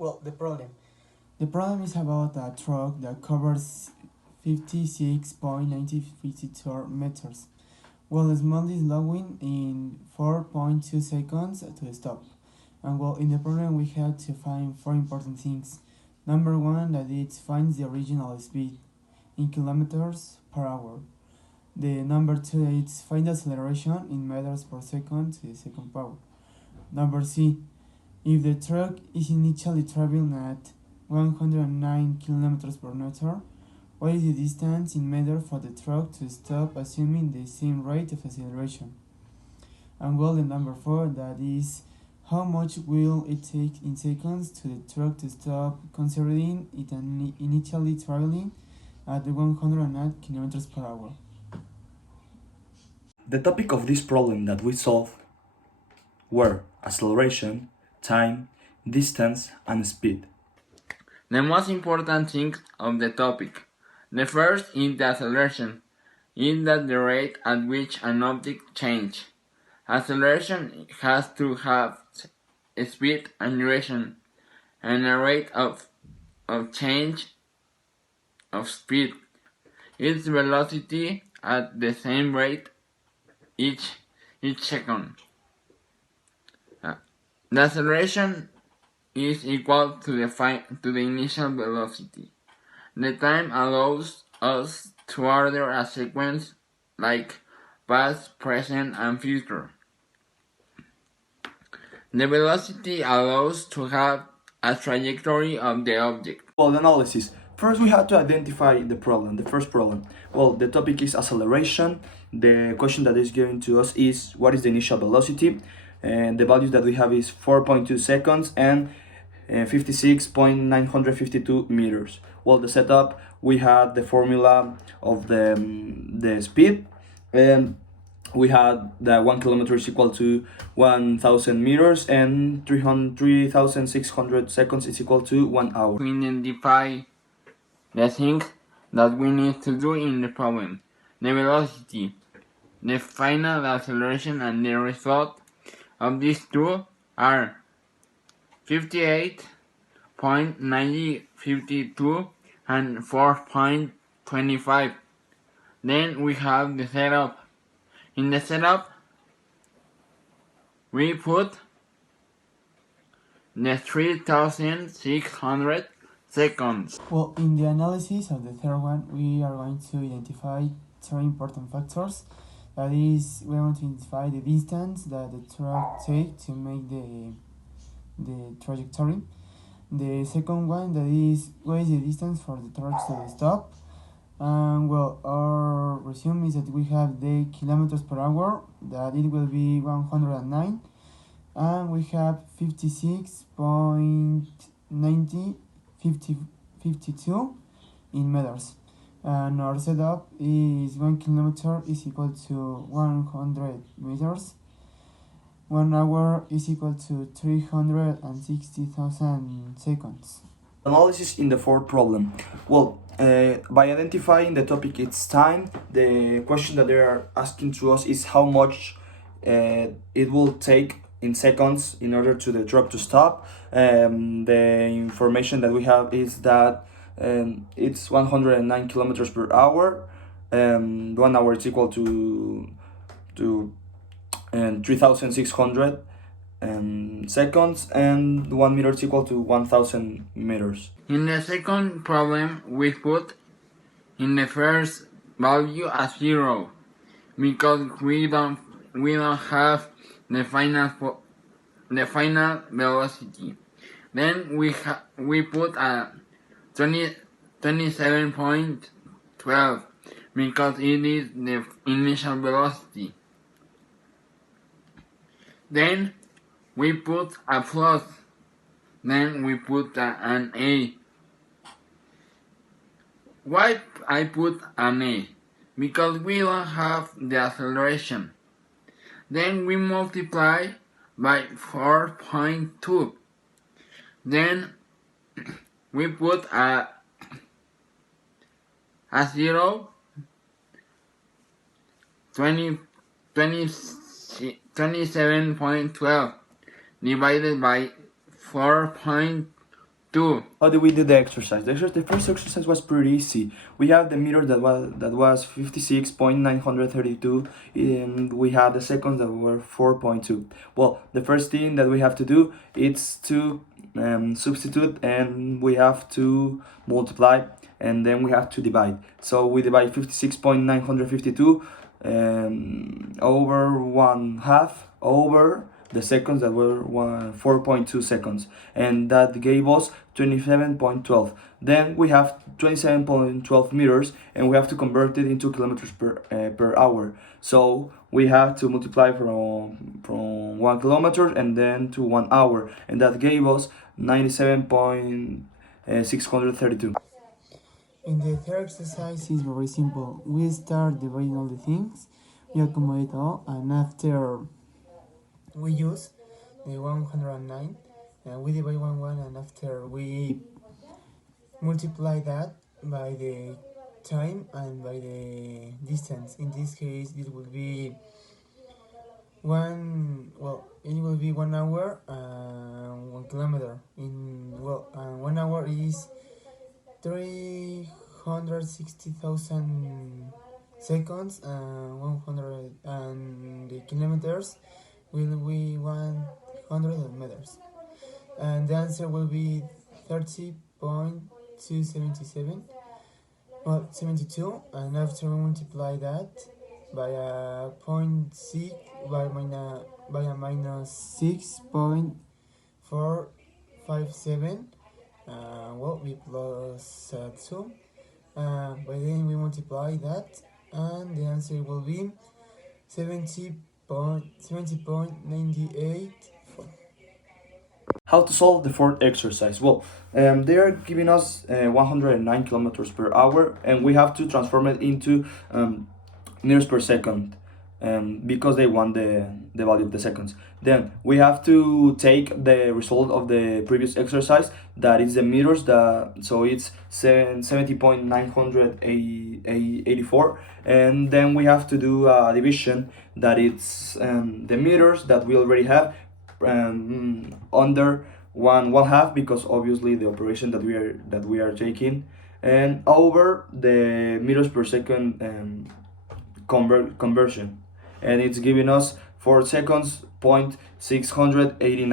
Well, the problem. The problem is about a truck that covers 56.952 meters, while small is slowing in 4.2 seconds to stop. And well, in the problem we had to find four important things. Number one, that it finds the original speed in kilometers per hour. The number two, it's find the acceleration in meters per second to the second power. Number C, if the truck is initially traveling at 109 kilometers per meter, what is the distance in meters for the truck to stop assuming the same rate of acceleration? And well, the number four, that is how much will it take in seconds to the truck to stop considering it initially traveling at 109 kilometers per hour? The topic of this problem that we solved were acceleration, time, distance, and speed. The most important thing of the topic. The first is the acceleration, is that the rate at which an object changes. Acceleration has to have speed and duration, and a rate of change of speed. Its velocity at the same rate each second. The acceleration is equal to the initial velocity. The time allows us to order a sequence like past, present, and future. The velocity allows to have a trajectory of the object. Well, analysis. First, we have to identify the problem, the first problem. Well, the topic is acceleration. The question that is given to us is what is the initial velocity? And the values that we have is 4.2 seconds and 56.952 meters. Well, the setup, we had the formula of the speed, and we had that 1 kilometer is equal to 1,000 meters, and 3,600 seconds is equal to 1 hour. We identify the things that we need to do in the problem. The velocity, the final acceleration, and the result of these two are 58.952 and 4.25. Then we have the setup. In the setup, we put the 3,600 seconds. Well, in the analysis of the third one, we are going to identify three important factors. That is, we want to identify the distance that the truck takes to make the trajectory. The second one, that is, what is the distance for the truck to the stop. And well, our resume is that we have the kilometers per hour, that it will be 109, and we have 56.9052 in meters. And our setup is 1 kilometer is equal to 100 meters. 1 hour is equal to 360,000 seconds. Analysis in the fourth problem. Well, by identifying the topic, it's time. The question that they are asking to us is how much it will take in seconds in order to the truck to stop. The information that we have is that it's 109 kilometers per hour. 1 hour is equal to 3,600 seconds, and 1 meter is equal to 1,000 meters. In the second problem, we put in the first value as 0 because we don't have the final velocity. Then we put a 27.12 because it is the initial velocity. Then we put a plus. Then we put an A. Why I put an A? Because we don't have the acceleration. Then we multiply by 4.2. Then we put a 0, 27.12 divided by 4.2. 2. How did we do the exercise? The first exercise was pretty easy. We have the meter that was 56.932, and we had the seconds that were 4.2. Well, the first thing that we have to do is to substitute, and we have to multiply, and then we have to divide. So we divide 56.952 over 1/2 over the seconds that were 4.2 seconds, and that gave us 27.12. Then we have 27.12 meters, and we have to convert it into kilometers per hour. So we have to multiply from 1 kilometer and then to 1 hour, and that gave us 97.632. In the third exercise is very simple. We start dividing all the things, we accommodate all, and after we use the 109, we divide 1 and after we multiply that by the time and by the distance. In this case, it will be it will be 1 hour and 1 kilometer. 1 hour is 360,000 seconds, 100, and the kilometers will be 100 meters, and the answer will be 30.277, 72, and after we multiply that by a minus 6.457, we plus 2. By then we multiply that, and the answer will be 70.98. How to solve the fourth exercise? Well, they are giving us 109 kilometers per hour, and we have to transform it into meters per second, because they want the value of the seconds. Then we have to take the result of the previous exercise, that is the meters, so it's 70.984, and then we have to do a division, that it's the meters that we already have under 1/2, because obviously the operation that we are taking, and over the meters per second conversion, and it's giving us 4 seconds, 0.689.